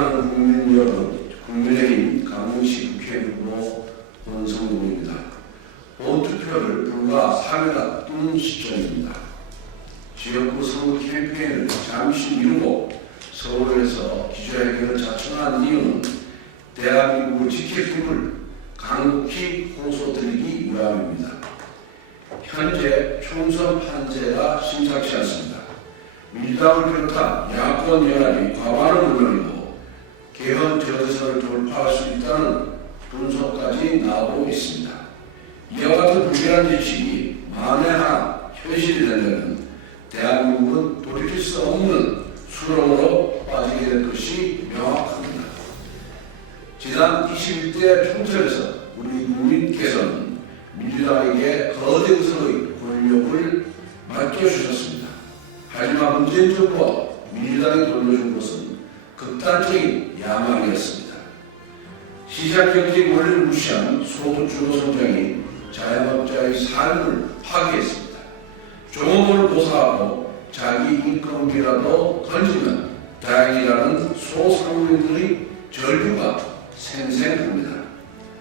존경하는 국민 여러분, 국민의힘 강릉시 국회 후보 권성동입니다. 본투표를 불과 3일 앞둔 시점입니다. 지역구 선거 캠페인을 잠시 미루고 서울에서 기자회견을 자청한 이유는 대한민국을 지킬 힘을 강력히 호소드리기 위함입니다. 현재 총선 판세가 심상치 않습니다. 민주당을 비롯한 야권 연합이 과반을 물론이고 개헌 저지선을 돌파할 수 있다는 분석까지 나오고 있습니다. 이와 같은 불길한 지식이 만에 하나 현실이 된다면 대한민국은 돌이킬 수 없는 수렁으로 빠지게 될 것이 명확합니다. 지난 21대 총선에서 우리 국민께서는 민주당에게 거대 의석의 권력을 맡겨주셨습니다. 하지만 문재인 정부와 민주당이 돌려준 것은 극단적인 야망이었습니다. 시장경제 원리를 무시한 소득주도 성장이 자영업자의 삶을 파괴했습니다. 종업원을 보상하고 자기 인건비라도 건지면 다행이라는 소상공인들의 절규가 생생합니다.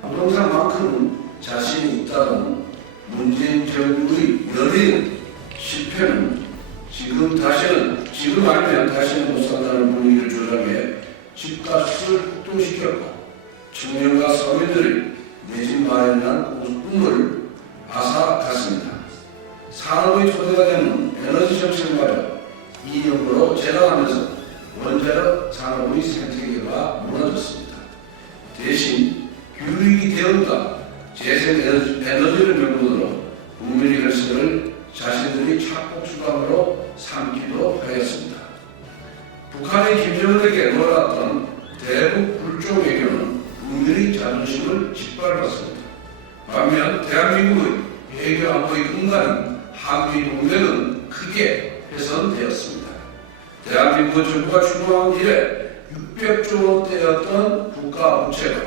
부동산만큼은 자신이 있다던 문재인 정부의 열린 실패는 지금 아니면 다시는 못 산다는 분위기를 조장해 집값을 폭등시켰고 청년과 서민들이 내 집 마련이라는 꿈을 앗아갔습니다. 산업의 토대가 되는 에너지 정책마저 이념으로 재단하면서 원자력 산업의 생태계가 무너졌습니다. 대신 유익이 되었다 재생 에너지를 명분으로 국민의 혈세를 자신들이 착복 수단으로 삼기도 하였습니다. 북한의 김정은에게 놀았던 대북 불조 외교는 국민의 자존심을 짓밟았습니다. 반면 대한민국의 외교 안보의 근간인 한미동맹은 크게 훼손되었습니다. 대한민국 정부가 출범한 이래 600조 원대였던 국가 부채가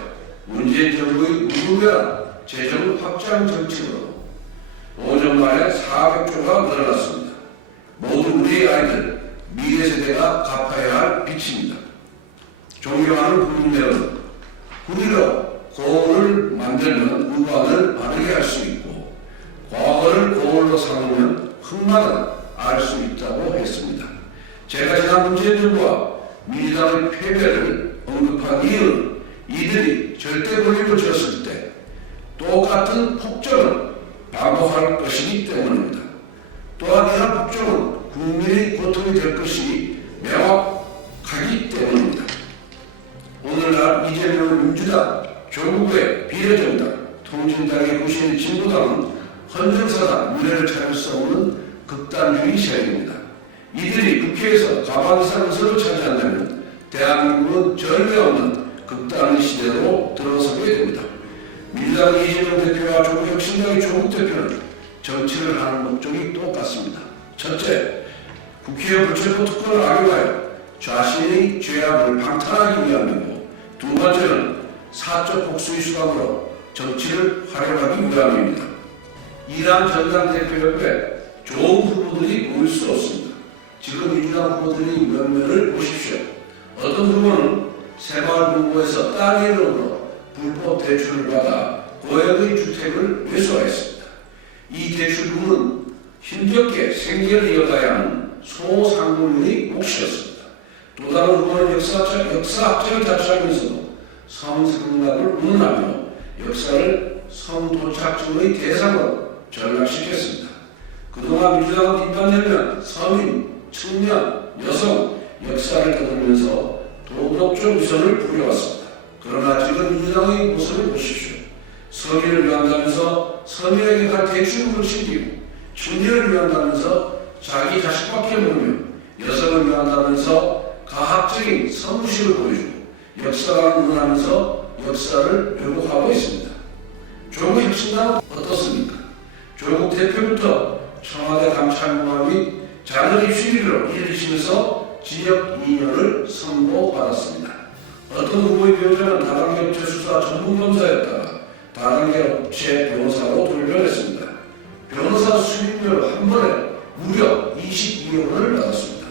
문재인 정부의 무분별한 재정 확장 정책으로 5년 만에 400조가 늘어났습니다. 모두 우리의 아이들, 미래 세대가 갚아야 할 빚입니다. 존경하는 국민 여러분, 우리로 거울을 만들면 우관을 바르게 할 수 있고 과거를 거울로 삼으면 흑막을 알 수 있다고 했습니다. 제가 지난 문재인 정부와 민주당의 패배를 언급한 이유는 이들이 절대 권력을 쥐었을 때 똑같은 폭정을 반복할 것이기 때문입니다. 또한 이러한 폭정은 국민의 고통이 될 것이 명확하기 때문입니다. 오늘날 이재명 민주당, 조국의 비례정당, 통진당의 구신 진보당은 헌정사상 미래를 찾을 수 없는 극단주의 세력입니다. 이들이 국회에서 과반 이상 의석을 차지한다면 대한민국은 전례 없는 극단의 시대로 들어서게 됩니다. 민주당 이재명 대표와 조국혁신당의 조국 대표는 정치를 하는 목적이 똑같습니다. 첫째, 국회의 불체포 특권을 악용하여 자신의 죄악을 방탄하기 위함이고, 두 번째는 사적 복수의 수단으로 정치를 활용하기 위함입니다. 이러한 전당대표협회 좋은 후보들이 모일 수 없습니다. 지금 민주당 후보들의 면면을 보십시오. 어떤 후보는 새마을금고에서 땅 1억으로 불법 대출을 받아 고액의 주택을 매수하였습니다. 이 대출금은 힘겹게 생계를 이어가야 하는 소상공인의 몫이었습니다. 또 다른 후보는 역사학적을 자처하면서도 성상납을 운운하며 역사를 성도착증의 대상으로 전락시켰습니다. 그동안 민주당은 입만 열면 서민, 청년, 여성, 역사를 떠들면서 도덕적 위선을 부려왔습니다. 그러나 지금 민주당의 모습을 보십시오. 서민을 위한다면서 서민에게 다 대출금을 챙기고, 청년을 위한다면서 자기 자식밖에 모르며, 여성을 위한다면서 가학적인 선무식을 보여주고, 역사관을 운운하면서 역사를 왜곡하고 있습니다. 조국 혁신당은 어떻습니까? 조국 대표부터 청와대 감찰부와 및 자녀의 휴일로 이르시면서 지역 2년을 선고받았습니다. 어떤 후보의 배우자는 다단계 업체 수사 전문검사였다가 다단계 업체 변호사로 돌변했습니다. 변호사 수임료 한 번에 무려 22억 원을 받았습니다.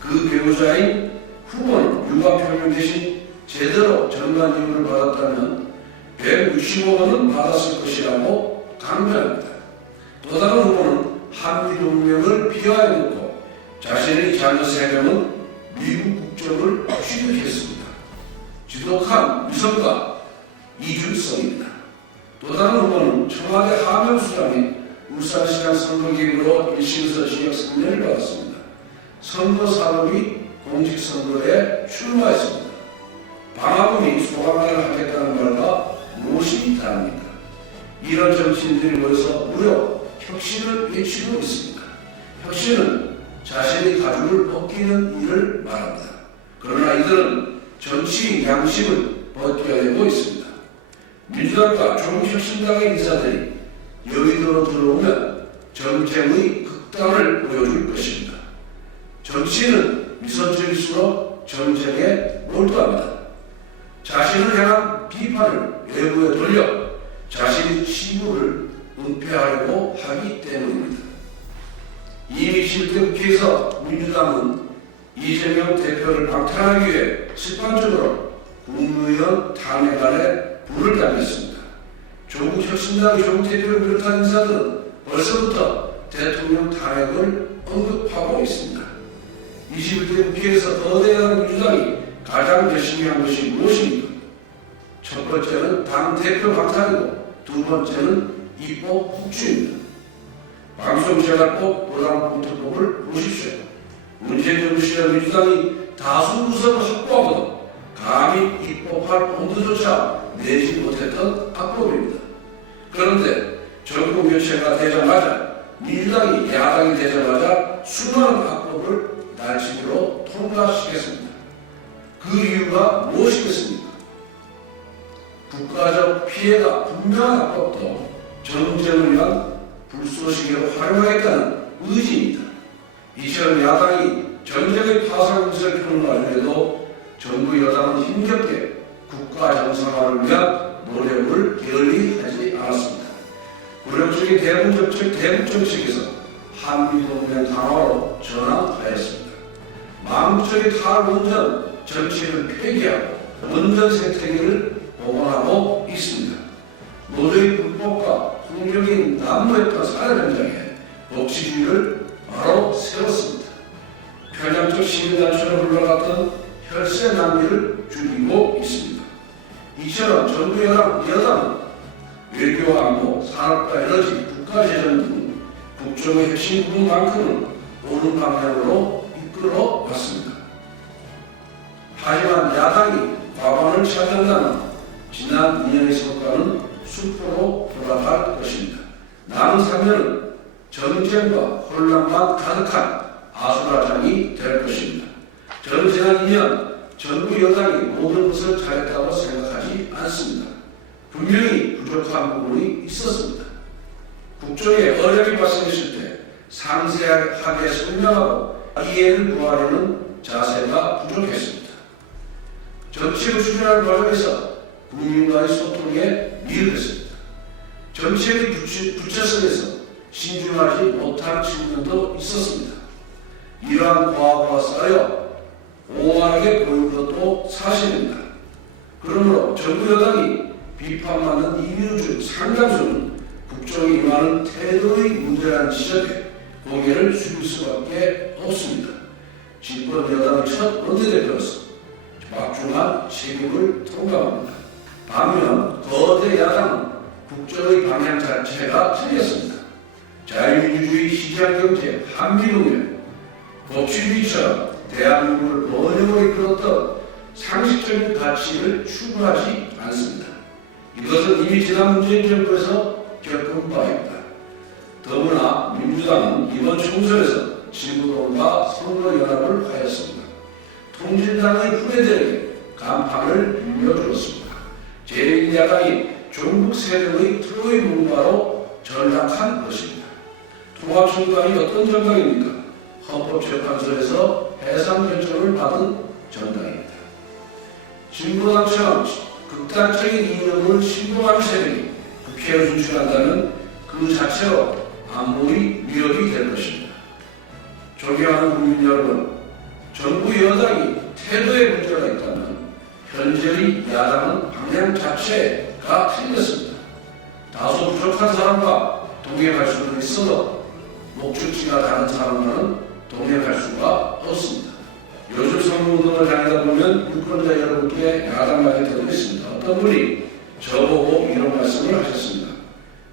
그 배우자인 후보는 유가 표명 대신 제대로 정관임을 받았다면 165억 원은 받았을 것이라고 강변합니다. 또 다른 후보는 한미동맹을 비하해 놓고 자신의 자녀 3명은 미국 국적을 취득했습니다. 지독한 위선과 이중성입니다. 또 다른 후보는 청와대 하명수사 및 울산시장 선거기획으로 1심에서 징역 3년을 받았습니다. 선거사법이 공직선거에 출마했습니다. 방화문이 소강을 하겠다는 말과 무엇이 다릅니까? 이런 정치인들이 모여서 무려 혁신을 외치고 있습니다. 혁신은 자신의 가죽을 벗기는 일을 말합니다. 그러나 이들은 정치 양심을 벗겨내고 있습니다. 민주당과 종혁신당의 인사들이 여의도로 들어오면 정쟁의 극단을 보여줄 것입니다. 정치인은 미선적일수록 정쟁에 몰두합니다. 자신을 향한 비판을 외부에 돌려 자신의 치부를 은폐하려고 하기 때문입니다. 이미 실제 국회에서 민주당은 이재명 대표를 방탄하기 위해 실판적으로 국무위원 탄핵안에 불을 달렸습니다. 조국 혁신당의 조국 대표를 비롯한 인사들은 벌써부터 대통령 탄핵을 언급하고 있습니다. 21대 국회에서 거대한 민주당이 가장 열심히 한 것이 무엇입니까? 첫 번째는 당대표 방탄이고 두 번째는 입법 폭주입니다. 방송제작법 보상봉투법을 보십시오. 문재인 정부 시절 민주당이 다수 구석을 확보하고도 감히 입법할 본드조차 내지 못했던 악법입니다. 그런데 전국 교체가 되자마자 민주당이 야당이 되자마자 수많은 악법을 날치기로 통과시켰습니다. 그 이유가 무엇이겠습니까? 국가적 피해가 분명한 악법도 정쟁을 위한 불쏘시개로 활용하겠다는 의지입니다. 이처럼 야당이 전쟁의 파상기를 펴는 와중에도 정부 여당은 힘겹게 국가 정상화를 위한 노력을 게을리하지 않았습니다. 굴욕적인 대북 정책에서 한미동맹 강화로 전환하였습니다. 망국적인 탈원전 정책을 폐기하고 원전 생태계를 복원하고 있습니다. 노조의 불법과 폭력이 난무했던 사회 현장에 법치주의를 바로 세웠습니다. 편향적 시민단체로 흘러갔던 혈세 낭비를 줄이고 있습니다. 이처럼 정부 여당은 외교 안보, 산업과 에너지, 국가재정 등 국정의 핵심 부분만큼은 옳은 방향으로 이끌어 왔습니다. 하지만 야당이 과반을 차지한다면 지난 2년의 성과는 수포로 돌아갈 것입니다. 남은 3년은 전쟁과 혼란만 가득한 아수라장이 될 것입니다. 저는 지난 2년 정부 여당이 모든 것을 잘했다고 생각하지 않습니다. 분명히 부족한 부분이 있었습니다. 국정에 어려움이 발생했을 때 상세하게 설명하고 이해를 구하려는 자세가 부족했습니다. 정책을 추진하는 과정에서 국민과의 소통에 미흡했습니다. 정책의 구체성에서 신중하지 못한 측면도 있었습니다. 이러한 과거가 쌓여 오만하게 보인 것도 사실입니다. 그러므로 정부 여당이 비판받는 이유 중 상당수는 국정에 임하는 태도의 문제라는 지적에 고개를 숙일 수밖에 없습니다. 집권 여당의 첫 원내대표로서 막중한 책임을 통감합니다. 반면 거대 야당은 국정의 방향 자체가 틀렸습니다. 자유민주주의, 시장경제, 한미동맹, 법치주의처럼 대한민국을 번영으로 이끌었던 상식적인 가치를 추구하지 않습니다. 이것은 이미 지난 문재인 정부에서 겪은 바입니다. 더구나 민주당은 이번 총선에서 진보당과 선거연합을 하였습니다. 통진당의 후배들에게 간판을 빌려주었습니다. 제1야당이 종북 세력의 트로이 문화로 전락한 것입니다. 통합정당이 어떤 정당입니까? 헌법재판소에서 해상 결정을 받은 정당입니다. 진보당처럼 극단적인 이념을 신봉하는 세력이 국회에 진출한다면 그 자체로 안보의 위협이 될 것입니다. 존경하는 국민 여러분, 정부 여당이 태도에 문제가 있다면 현재의 야당은 방향 자체가 틀렸습니다. 다소 부족한 사람과 동행할 수는 있어도 목적지가 다른 사람과는 동행할 수가 없습니다. 요즘 선거운동을 다니다 보면 유권자 여러분께 야단 맞을 때도 있습니다. 어떤 분이 저보고 이런 말씀을 하셨습니다.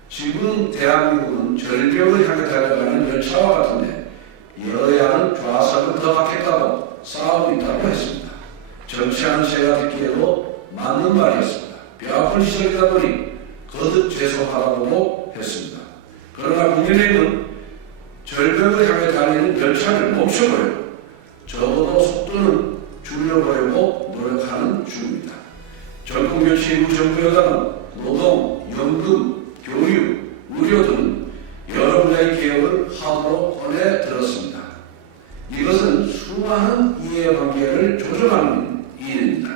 지금 대한민국은 절벽을 향해 달려가는 열차와 같은데 여야는 좌석을 더 받겠다고 싸우고 있다고 했습니다. 정치하는 제가 듣기에도 맞는 말이었습니다. 뼈아픈 시절이다 보니 거듭 죄송하다고 했습니다. 그러나 국민의힘은 절벽을 향해 달리는 열차를 멈춰버리고 적어도 속도는 줄여보려고 노력하는 중입니다. 정권 교체 이후 정부 여당은 노동, 연금, 교육, 의료 등 여러 분야의 개혁을 하도록 꺼내들었습니다. 이것은 수많은 이해관계를 조정하는 일입니다.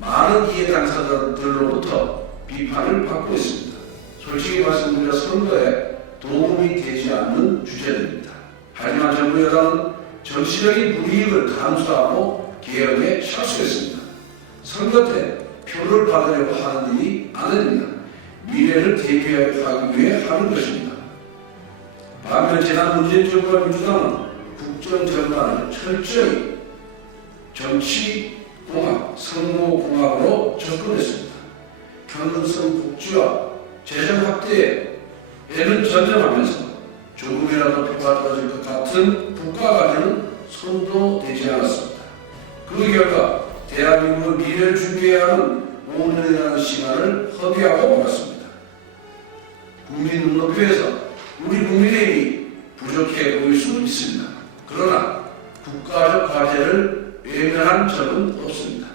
많은 이해 당사자들로부터 비판을 받고 있습니다. 솔직히 말씀드려 선거에 도움이 되지 않는 주제들입니다. 하지만 정부 여당은 정치적인 불이익을 감수하고 개혁에 착수했습니다. 선거 때 표를 받으려고 하는 일이 아닙니다. 미래를 대비하기 위해 하는 것입니다. 반면 지난 문재인 정부와 민주당은 국정 전반을 철저히 정치공학, 선거공학으로 접근했습니다. 경능성 복지와 재정 확대에는 전념하면서 조금이라도 표가 떨어질 것 같은 국가 관여는 손도 대지 않았습니다. 그 결과 대한민국의 미래를 준비해야 하는 5년이라는 시간을 허비하고 말았습니다. 국민 눈높이에서 우리 국민의힘이 부족해 보일 수 있습니다. 그러나 국가적 과제를 외면한 적은 없습니다.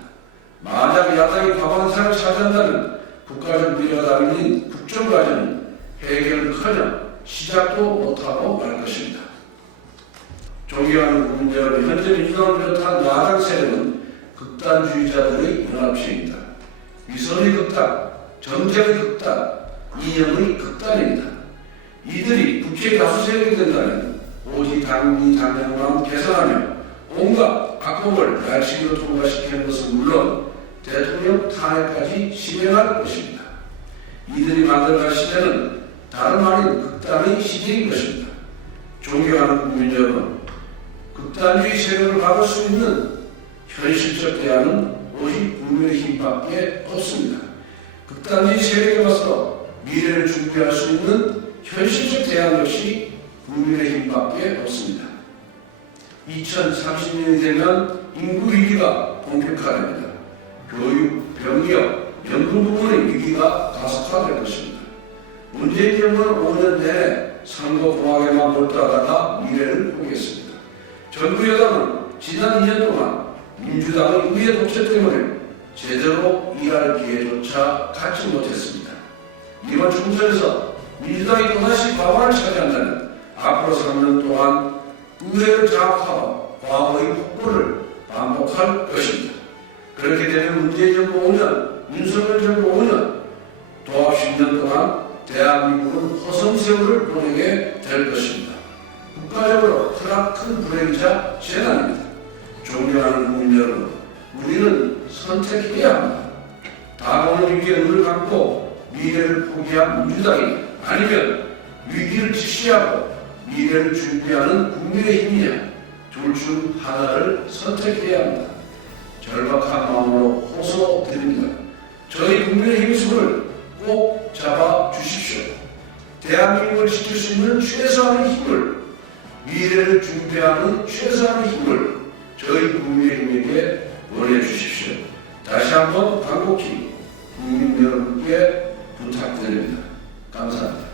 만약 야당이 과반상을 차지한다면 국가적 미래가 담긴 국정과제는 해결커녕 시작도 못하고 말 것입니다. 존경하는 국민 여러분, 현재 민주당을 비롯한 야당 세력은 극단주의자들의 연합체입니다. 위선의 극단, 정쟁의 극단, 이념의 극단입니다. 이들이 국회 다수 세력이 된다면 오직 당량만 계산하며 온갖 악법을 날치기로 통과시키는 것은 물론 대통령 탄핵까지 실행할 것입니다. 이들이 만들어갈 시대는 다름 아닌 극단의 시대인 것입니다. 존경하는 국민 여러분, 극단주의 세력을 막을 수 있는 현실적 대안은 오직 국민의힘밖에 없습니다. 극단주의 세력에 맞서 미래를 준비할 수 있는 현실적 대안 역시 국민의힘밖에 없습니다. 2030년이 되면 인구 위기가 본격화됩니다. 교육, 병역, 연금 부분의 위기가 가속화될 것입니다. 문재인 정부는 5년 내내 선거공학에만 몰두하다가 미래를 보겠습니다. 정부 여당은 지난 2년 동안 민주당의 의회 독재 때문에 제대로 일할 기회조차 갖지 못했습니다. 이번 총선에서 민주당이 또다시 과반을 차지한다면 앞으로 3년 동안 의회를 장악하고 과거의 폭로를 반복할 것입니다. 그렇게 되면 문재인 정부 5년, 윤석열 정부 5년, 또 10년 동안 대한민국은 허송세월을 보내게 될 것입니다. 국가적으로 크나큰 불행이자 재난입니다. 존경하는 국민 여러분, 우리는 선택해야 합니다. 다가오는 위기에 눈을 감고 미래를 포기한 민주당이 아니면 위기를 직시하고 미래를 준비하는 국민의힘이냐, 둘 중 하나를 선택해야 합니다. 절박한 마음으로 호소드립니다. 저희 국민의힘 손을 꼭 잡아 주십시오. 대한민국을 지킬 수 있는 최소한의 힘을, 미래를 준비하는 최소한의 힘을 저희 국민의힘에게 원해주십시오. 다시 한번 간곡히 국민 여러분께 부탁드립니다. 감사합니다.